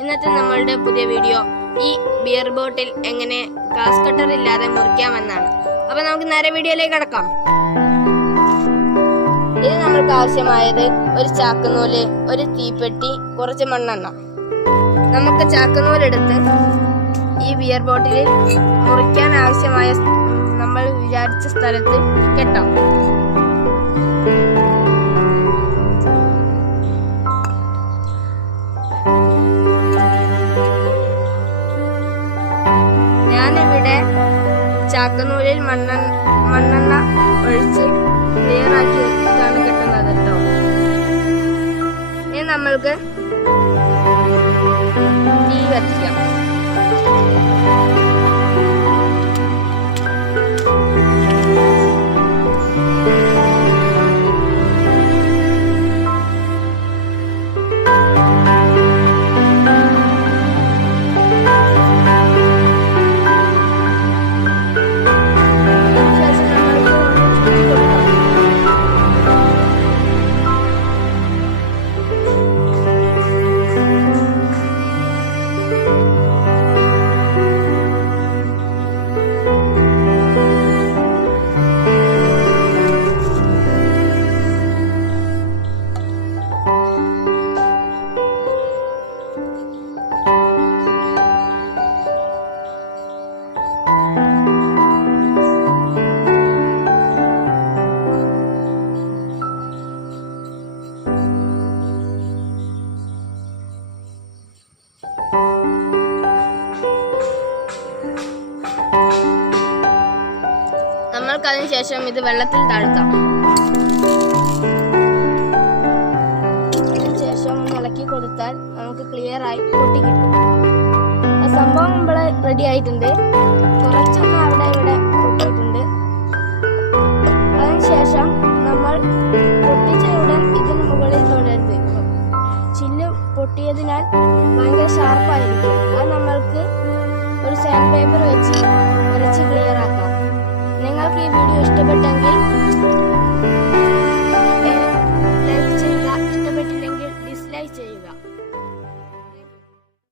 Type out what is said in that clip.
ഇന്നത്തെ നമ്മളുടെ പുതിയ വീഡിയോ ഈ ബിയർ ബോട്ടിൽ എങ്ങനെ ഗ്ലാസ് കട്ടർ ഇല്ലാതെ മുറിക്കാമെന്നാണ്. അപ്പൊ നമുക്ക് നേരെ വീഡിയോയിലേക്ക് കടക്കാം. ഇത് നമ്മൾക്ക് ആവശ്യമായത് ഒരു ചാക്കുനൂല്, ഒരു തീപ്പെട്ടി, കുറച്ച് മണ്ണെണ്ണ. നമുക്ക് ചാക്കുനൂലെടുത്ത് ഈ ബിയർ ബോട്ടിലിൽ മുറിക്കാൻ ആവശ്യമായ നമ്മൾ വിചാരിച്ച സ്ഥലത്ത് കെട്ടാം. ഞാനിവിടെ ചാക്കുനൂലിൽ മണ്ണെണ്ണ ഒഴിച്ച് ക്ലിയർ ആക്കിയിട്ടാണ് കെട്ടുന്നത് കേട്ടോ. ഇനി നമ്മൾക്ക് തീ കത്തിക്കാം. നമ്മൾക്കതിന് ശേഷം ഇത് വെള്ളത്തിൽ താഴ്ത്താം. അതിനുശേഷം ഇളക്കി കൊടുത്താൽ നമുക്ക് ക്ലിയർ ആയി പൊട്ടിക്കിട്ടും. ആ സംഭവം നമ്മള് റെഡി ആയിട്ടുണ്ട്. കുറച്ചൊന്ന് അവിടെ ഇവിടെ പൊട്ടിയിട്ടുണ്ട്. അതിനുശേഷം നമ്മൾ പൊട്ടിച്ചയുടൻ ഇതിന് മുകളിൽ തൊടരുത്. ചില്ല് പൊട്ടിയതിനാൽ ഭയങ്കര ഷാർപ്പായിരിക്കും. അത് നമ്മൾക്ക് ഒരു സാൻഡ് പേപ്പർ വെച്ച് വരച്ച് ക്ലിയർ ആക്കാം. നിങ്ങൾക്ക് ഈ വീഡിയോ ഇഷ്ടപ്പെട്ടെങ്കിൽ